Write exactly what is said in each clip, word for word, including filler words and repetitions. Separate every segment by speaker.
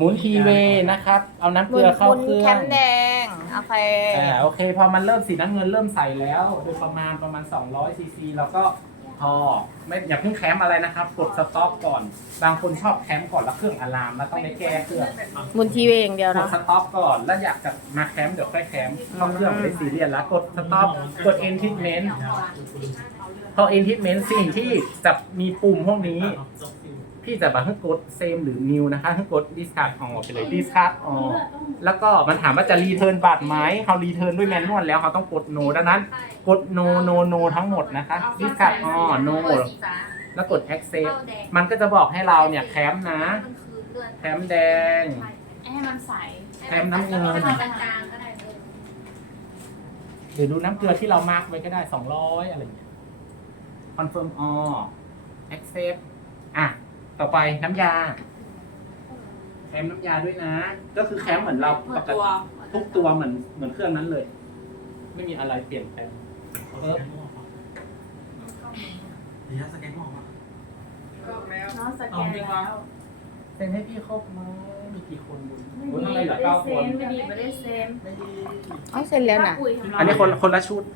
Speaker 1: หมุนทีเวย์นะครับ เอาน้ำเกลือเข้าเครื่อง
Speaker 2: แคมแดงโอเค
Speaker 1: อ่าโอเคพอมันเริ่มสีน้ำเงินเริ่มใสแล้วโดยประมาณประมาณสองร้อยซีซีแล้วก็พอไม่อย่าเพิ่งแคมอะไรนะครับกดสต็อปก่อนบางคนชอบแคมก่อนแล้วเครื่องอะลามแล้วต้องไปแก้เครื่อง
Speaker 2: หมุนทีเวย์อย่างเดียว
Speaker 1: กด
Speaker 2: เนาะ
Speaker 1: สต็อปก่อนแล้วอยากจะมาแคมเดี๋ยวค่อยแคมเข้าเครื่องไม่ได้ซีเรียสแล้วกดสต็อปกด end treatment พอ end treatment สิ่งที่จะมีปุ่มพวกนี้พี่จะแบบให้กด same หรือ new นะคะให้กด discard ออกไปเลย discard ออกแล้วก็มันถามว่าจะ return บัตรไหมเขา return ด้วยแมนนวลแล้วเขาต้องกด no ดังนั้นกด no no no ทั้งหมดนะคะ discard ออก no แล้วกด accept มันก็จะบอกให้เราเนี่ยแคมนะแคมแดง
Speaker 3: ให้มันใส
Speaker 1: แคมน้ำเงิน
Speaker 3: กลางๆก็ได้เลย
Speaker 1: หรือดูน้ำเกลือที่เรามาร์กไว้ก็ได้สองร้อยอะไรอย่างเงี้ย confirm all accept อ่ะต่อไปน้ำยาแคมน้ำยาด้วยนะ ก็คือแคมเหมือนเราปกติทุกตัวเหมือนเหมือนเครื่องนั้นเลย ไม่มีอะไรเปลี่ยนแปลงเออ
Speaker 4: ระยะสแกนออกมา
Speaker 3: เนาะสแกนแล้ว
Speaker 1: เซ็นให้พี่ครบไหมมีกี่คนบุญ
Speaker 3: ไม่
Speaker 1: โอ้ย
Speaker 3: ดี
Speaker 1: ทำไมเหลือ
Speaker 3: ไม่ได้
Speaker 1: เก้าค
Speaker 3: เซ็
Speaker 1: น
Speaker 3: นไม่ดีไม่ได้เซ็น
Speaker 1: ไม่ดี
Speaker 2: เอาเสร็จแล้วนะ
Speaker 1: อันนี้คนคนละชุด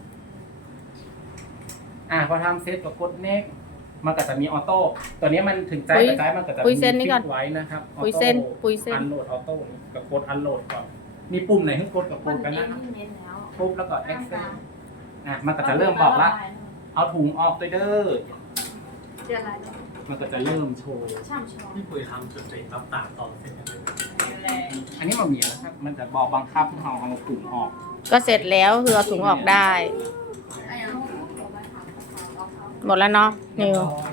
Speaker 1: อ่ะพอทำเซตกับกดเน็กมันก็จะมีออโต้ตัวนี้มันถึงใจ
Speaker 2: ปุ้ย
Speaker 1: กระจายมันก็จะ
Speaker 2: ปุ้ยเซ็นนี่ก่อน
Speaker 1: ฟิกไว้นะครับ
Speaker 2: ปุ้ยเซ็นปุ้ยเซ็น
Speaker 1: อันโหลดออโต้กับกดอันโหลดก่อน มีปุ่มไหนให้กดกับ
Speaker 3: มั
Speaker 1: ปุ่
Speaker 3: น
Speaker 1: มกัน
Speaker 3: เน้
Speaker 1: นะ
Speaker 3: นเน้นแล้ว
Speaker 1: ปุ๊บแล้วก็ access อ่ะมันก็จะเริ่มบอกละเอาถุงออกด้วยเด้อ
Speaker 3: เดือนอะไร
Speaker 1: มันก็จะเริ่มโชว์
Speaker 3: ช่ำชอง
Speaker 4: พี่ปุ๋ยทำจนเสร็จรับตากต่อเสร็จกันเลย
Speaker 3: แรง
Speaker 1: อันนี้มันมีนะครับ มันจะบอกบังคับให้เราเอาถุงออก
Speaker 2: ก็เสร็จแล้วคือเอาถุงออกได้ หมดแล้วเนาะนิว
Speaker 1: เรียบร้อย